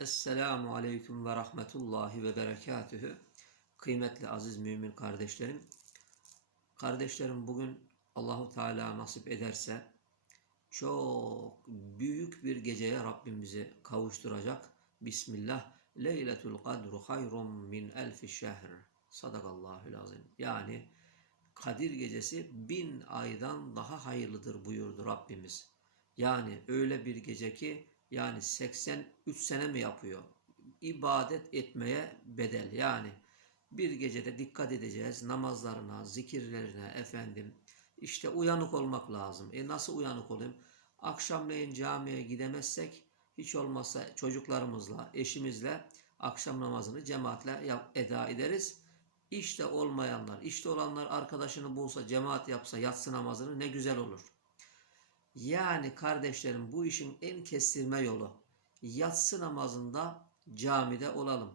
Esselamu Aleyküm ve Rahmetullahi ve Berekatühü. Kıymetli aziz mümin kardeşlerim. Kardeşlerim bugün Allahu Teala nasip ederse çok büyük bir geceye Rabbim bizi kavuşturacak. Bismillah. Leyletul kadru hayrun min elfi şehr. Sadakallahül azim. Yani Kadir gecesi bin aydan daha hayırlıdır buyurdu Rabbimiz. Yani öyle bir gece ki yani 83 sene mi yapıyor? İbadet etmeye bedel. Yani bir gecede dikkat edeceğiz namazlarına, zikirlerine efendim. İşte uyanık olmak lazım. E nasıl uyanık olayım? Akşamleyin camiye gidemezsek hiç olmazsa çocuklarımızla, eşimizle akşam namazını cemaatle yap- eda ederiz. İşte olmayanlar, işte olanlar arkadaşını bulsa, cemaat yapsa yatsı namazını ne güzel olur. Yani kardeşlerim bu işin en kestirme yolu yatsı namazında camide olalım.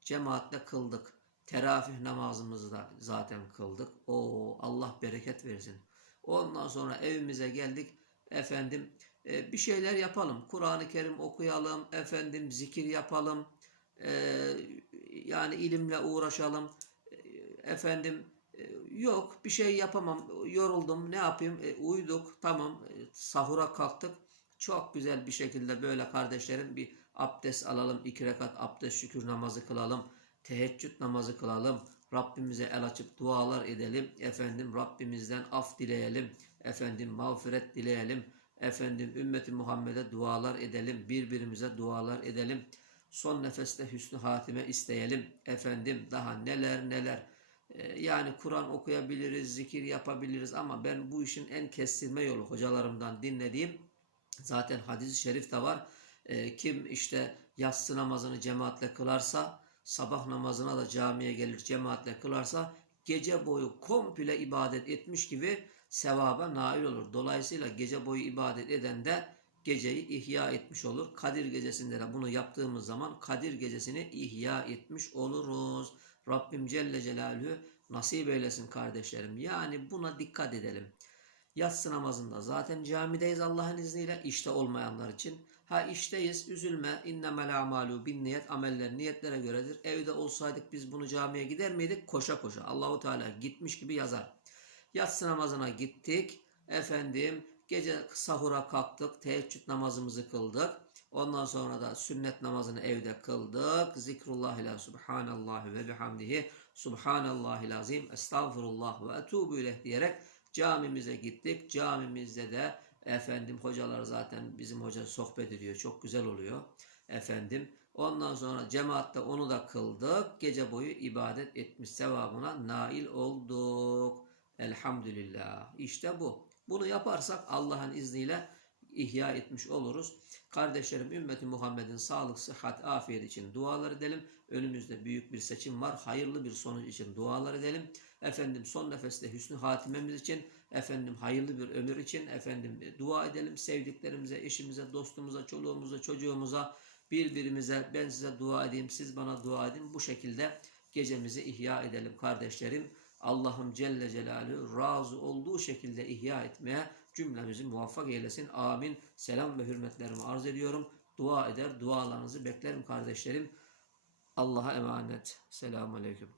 Cemaatle kıldık. Teravih namazımızı da zaten kıldık. O Allah bereket versin. Ondan sonra evimize geldik. Efendim e, bir şeyler yapalım. Kur'an-ı Kerim okuyalım. Efendim zikir yapalım. E, yani ilimle uğraşalım. E, efendim e, Yok bir şey yapamam. Yoruldum. Ne yapayım? E, uyuduk. Tamam. Sahura kalktık. Çok güzel bir şekilde böyle kardeşlerim bir abdest alalım. iki rekat abdest şükür namazı kılalım. Teheccüd namazı kılalım. Rabbimize el açıp dualar edelim. Efendim Rabbimizden af dileyelim. Efendim mağfiret dileyelim. Efendim ümmeti Muhammed'e dualar edelim. Birbirimize dualar edelim. Son nefeste hüsnü hatime isteyelim. Efendim daha neler neler. Ee, Yani Kur'an okuyabiliriz, zikir yapabiliriz ama ben bu işin en kestirme yolu hocalarımdan dinlediğim zaten hadis-i şerif de var. Ee, Kim işte yatsı namazını cemaatle kılarsa, sabah namazına da camiye gelir cemaatle kılarsa gece boyu komple ibadet etmiş gibi sevaba nail olur. Dolayısıyla gece boyu ibadet eden de geceyi ihya etmiş olur. Kadir gecesinde de bunu yaptığımız zaman Kadir gecesini ihya etmiş oluruz. Rabbim Celle Celaluhu nasip eylesin kardeşlerim. Yani buna dikkat edelim. Yatsı namazında zaten camideyiz Allah'ın izniyle işte olmayanlar için. Ha işteyiz üzülme innemel amalu bin niyet ameller niyetlere göredir. Evde olsaydık biz bunu camiye gider miydik? Koşa koşa. Allahu Teala gitmiş gibi yazar. Yatsı namazına gittik. Efendim gece sahura kalktık. Teheccüd namazımızı kıldık. Ondan sonra da sünnet namazını evde kıldık. Zikrullah ile subhanallah ve bihamdihi subhanallahil azim estağfurullah ve etubu ileh diyerek camimize gittik. Camimizde de efendim hocalar zaten bizim hoca sohbet ediyor. Çok güzel oluyor. Efendim ondan sonra cemaatte onu da kıldık. Gece boyu ibadet etmiş sevabına nail olduk. Elhamdülillah. İşte bu. Bunu yaparsak Allah'ın izniyle ihya etmiş oluruz. Kardeşlerim ümmeti Muhammed'in sağlık, sıhhat, afiyet için dualar edelim. Önümüzde büyük bir seçim var. Hayırlı bir sonuç için dualar edelim. Efendim son nefeste hüsnü hatimemiz için, efendim hayırlı bir ömür için efendim dua edelim. Sevdiklerimize, eşimize, dostumuza, çoluğumuza, çocuğumuza, birbirimize ben size dua edeyim, siz bana dua edin. Bu şekilde gecemizi ihya edelim kardeşlerim. Allah'ım Celle Celaluhu razı olduğu şekilde ihya etmeye cümlemizi muvaffak eylesin. Amin. Selam ve hürmetlerimi arz ediyorum. Dua eder, dualarınızı beklerim kardeşlerim. Allah'a emanet. Selamun Aleyküm.